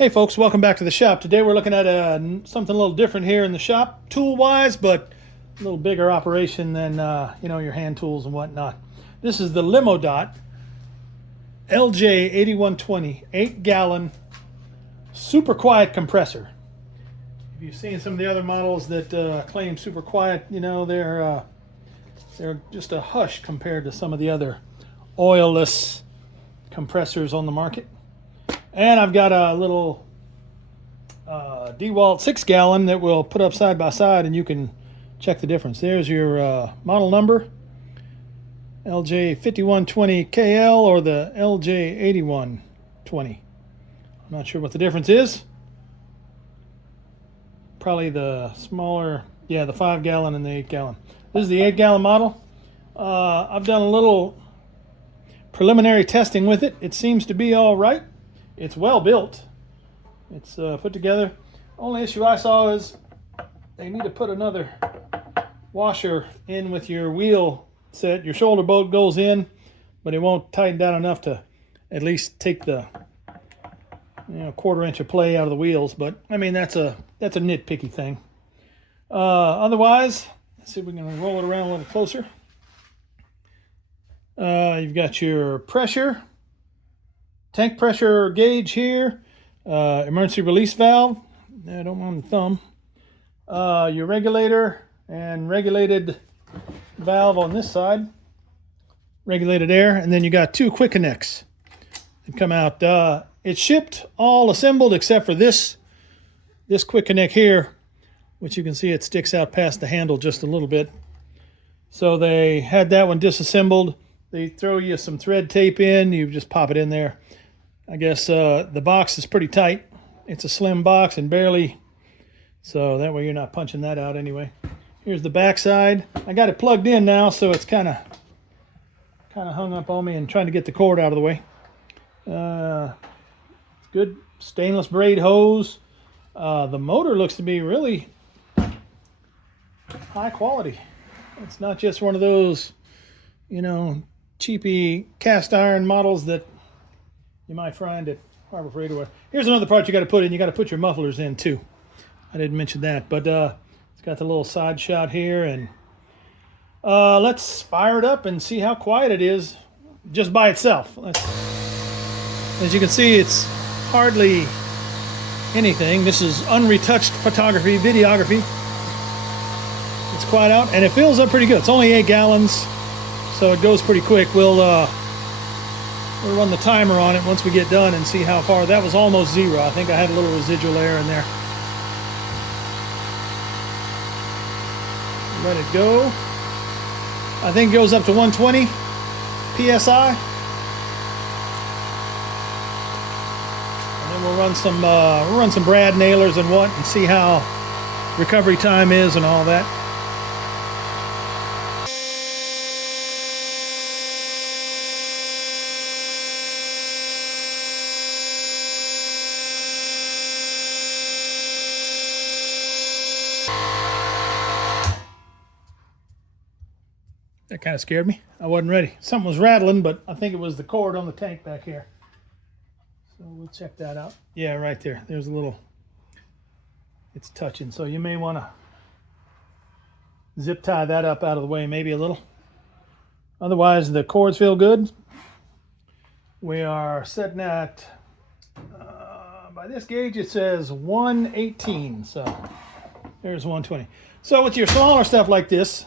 Hey folks, welcome back to the shop. Today we're looking at something a little different here in the shop, tool-wise, but a little bigger operation than your hand tools and whatnot. This is the Limodot LJ8120 8-gallon super quiet compressor. If you've seen some of the other models that claim super quiet, they're just a hush compared to some of the other oilless compressors on the market. And I've got a little DeWalt 6-gallon that we'll put up side by side and you can check the difference. There's your model number, LJ5120KL or the LJ8120. I'm not sure what the difference is. Probably the smaller, the 5-gallon and the 8-gallon. This is the 8-gallon model. I've done a little preliminary testing with it. It seems to be all right. It's well built. It's put together. Only issue I saw is they need to put another washer in with your wheel set. Your shoulder bolt goes in, but it won't tighten down enough to at least take the quarter-inch of play out of the wheels. But I mean, that's a nitpicky thing. Otherwise, let's see if we can roll it around a little closer. You've got your pressure. Tank pressure gauge here, emergency release valve. I don't want the thumb. Your regulator and regulated valve on this side, regulated air, and then you got two quick connects that come out. It's shipped all assembled except for this quick connect here, which you can see it sticks out past the handle just a little bit. So they had that one disassembled. They throw you some thread tape in, you just pop it in there. I guess the box is pretty tight. It's a slim box and barely, so that way you're not punching that out anyway. Here's the back side. I got it plugged in now, so it's kind of hung up on me and trying to get the cord out of the way. It's good stainless braid hose. The motor looks to be really high quality. It's not just one of those, cheapy cast iron models that you might find at Harbor Freight or whatever. Here's another part you got to put in. You got to put your mufflers in too. I didn't mention that, but it's got the little side shot here, and let's fire it up and see how quiet it is just by itself. As you can see, it's hardly anything. This is unretouched photography, videography. It's quiet out, and it fills up pretty good. It's only 8 gallons, so it goes pretty quick. We'll run the timer on it once we get done and see how far. That was almost 0. I think I had a little residual air in there. Let it go. I think it goes up to 120 PSI. And then we'll run some brad nailers and see how recovery time is and all that. That kind of scared me. I wasn't ready. Something was rattling, but I think it was the cord on the tank back here. So we'll check that out. Yeah, right there. There's a little, it's touching. So you may want to zip tie that up out of the way, maybe a little. Otherwise, the cords feel good. We are setting at, by this gauge, it says 118. So there's 120. So with your smaller stuff like this,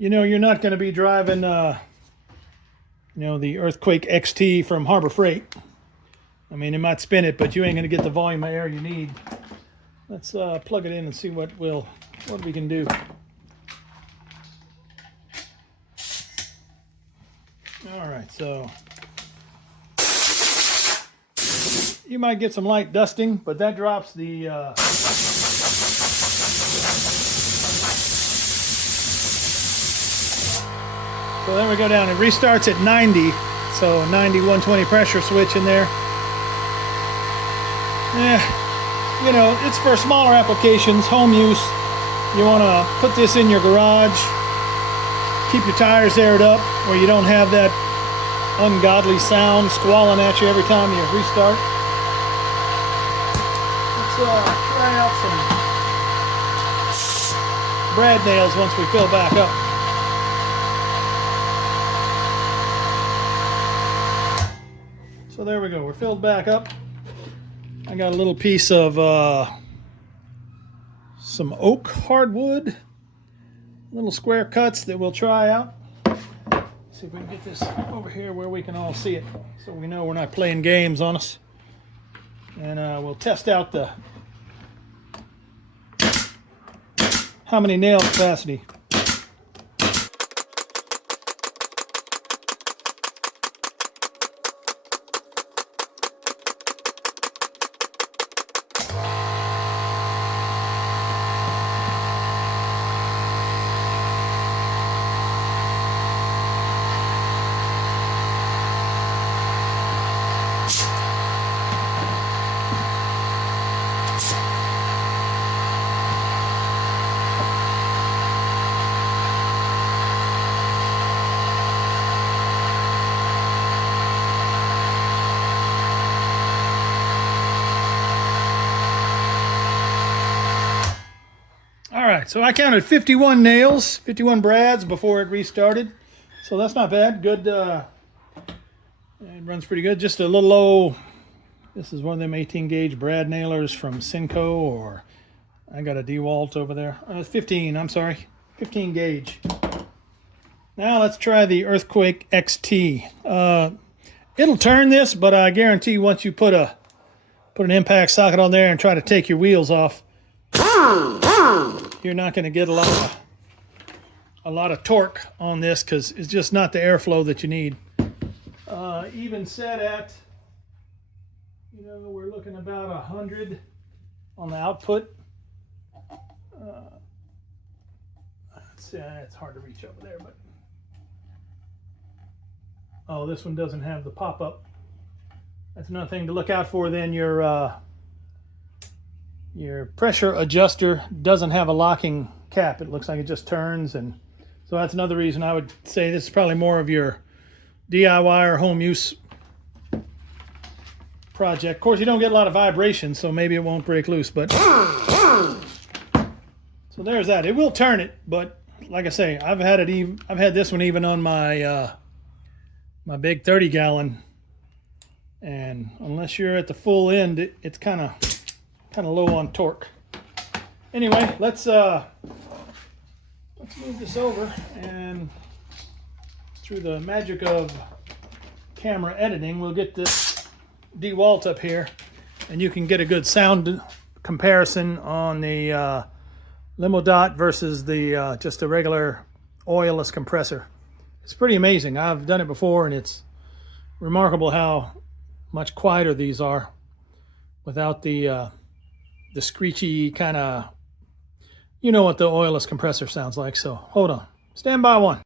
you're not going to be driving, the Earthquake XT from Harbor Freight. I mean, it might spin it, but you ain't going to get the volume of air you need. Let's plug it in and see what we can do. All right, so you might get some light dusting, but that drops the so then we go down. It restarts at 90, so 90, 120 pressure switch in there. Yeah, it's for smaller applications, home use. You want to put this in your garage, keep your tires aired up, where you don't have that ungodly sound squalling at you every time you restart. try out some brad nails once we fill back up. So there we go, we're filled back up. I got a little piece of some oak hardwood, little square cuts that we'll try out. See if we can get this over here where we can all see it, so we know we're not playing games on us. And we'll test out the how many nail capacity. Alright, so I counted 51 nails, 51 brads before it restarted. So that's not bad. Good, it runs pretty good. Just a little low. This is one of them 18 gauge brad nailers from Cinco, or I got a DeWalt over there. 15, I'm sorry. 15 gauge. Now let's try the Earthquake XT. It'll turn this, but I guarantee once you put an impact socket on there and try to take your wheels off, you're not going to get a lot of torque on this, because it's just not the airflow that you need. Even set at, we're looking about 100 on the output. It's hard to reach over there, but oh, this one doesn't have the pop-up. That's another thing to look out for. Then your pressure adjuster doesn't have a locking cap. It looks like it just turns, and so that's another reason I would say this is probably more of your DIY or home use project. Of course, you don't get a lot of vibration, so maybe it won't break loose, but so there's that. It will turn it, but like I say, I've had this one even on my my big 30-gallon, and unless you're at the full end, it's kind of low on torque. Anyway, let's move this over, and through the magic of camera editing, we'll get this DeWalt up here, and you can get a good sound comparison on the Limodot versus the just a regular oilless compressor. It's pretty amazing. I've done it before, and it's remarkable how much quieter these are without the screechy kind of, you know what the oilless compressor sounds like. So hold on, stand by one.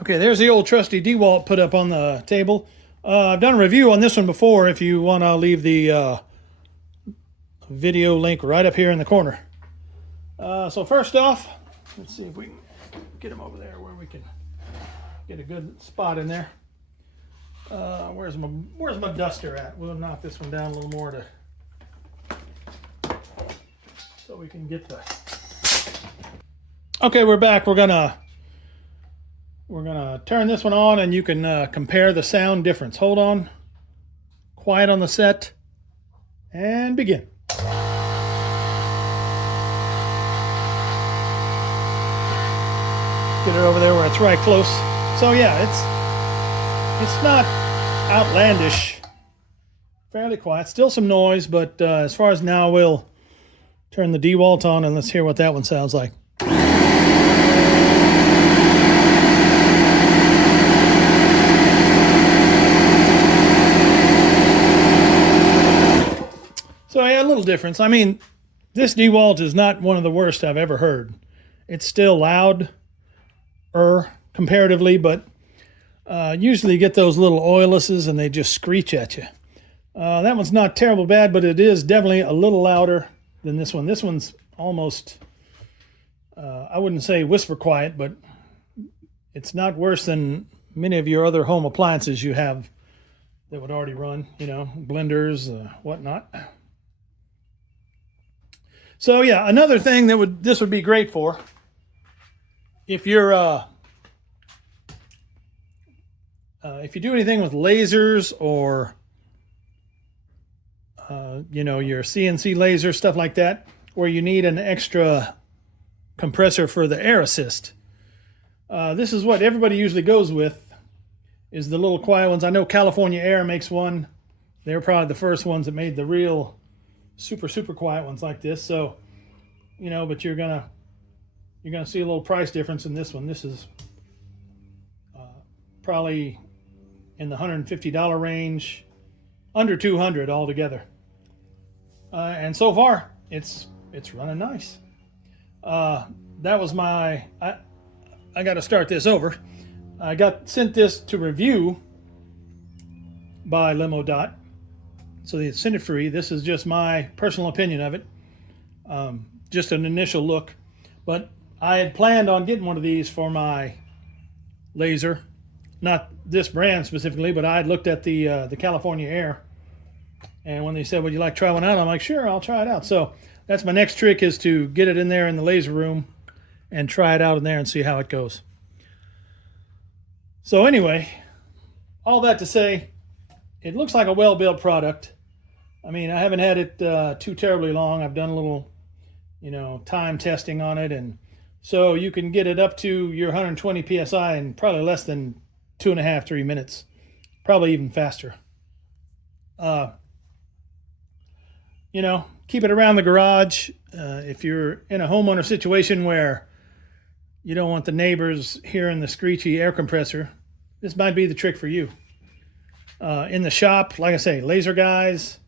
Okay, there's the old trusty DeWalt put up on the table. I've done a review on this one before. If you want, I'll leave the video link right up here in the corner. So first off, let's see if we can get them over there where we can get a good spot in there. Where's my duster at? We'll knock this one down a little more so we can get the. Okay, we're back. We're gonna turn this one on, and you can compare the sound difference. Hold on. Quiet on the set, and begin. Get it over there where it's right close. So yeah, it's not outlandish. Fairly quiet. Still some noise, but as far as now, we'll turn the DeWalt on, and let's hear what that one sounds like. So yeah, a little difference. I mean, this DeWalt is not one of the worst I've ever heard. It's still loud, comparatively, but usually you get those little oillesses and they just screech at you. That one's not terrible bad, but it is definitely a little louder than this one. This one's almost, I wouldn't say whisper quiet, but it's not worse than many of your other home appliances you have that would already run, blenders, whatnot. So yeah, another thing that this would be great for, if you're if you do anything with lasers or you know, your CNC laser, stuff like that, where you need an extra compressor for the air assist. This is what everybody usually goes with, is the little quiet ones. I know California Air makes one. They're probably the first ones that made the real super quiet ones like this. So, you know, but you're gonna see a little price difference in this one. This is probably in the $150 range, under $200 altogether. And so far, it's running nice. That was my. I got to start this over. I got sent this to review by Limodot, so they sent it free. This is just my personal opinion of it, just an initial look. But I had planned on getting one of these for my laser, not this brand specifically, but I had looked at the California Air, and when they said, "Would you like to try one out?" I'm like, "Sure, I'll try it out." So that's my next trick, is to get it in there in the laser room and try it out in there and see how it goes. So anyway, all that to say, it looks like a well-built product. I mean, I haven't had it too terribly long. I've done a little, you know, time testing on it, and so you can get it up to your 120 psi in probably less than 2.5-3 minutes, probably even faster. You know, keep it around the garage. If you're in a homeowner situation where you don't want the neighbors hearing the screechy air compressor, this might be the trick for you. In the shop, like I say, laser guys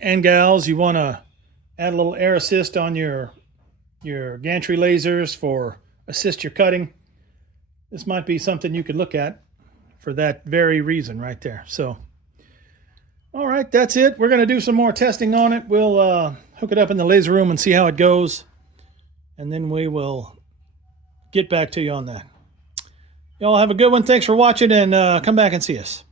and gals, you want to add a little air assist on your gantry lasers for assist your cutting. This might be something you could look at for that very reason right there. So, all right, that's it. We're going to do some more testing on it. We'll hook it up in the laser room and see how it goes, and then we will get back to you on that. Y'all have a good one. Thanks for watching, and come back and see us.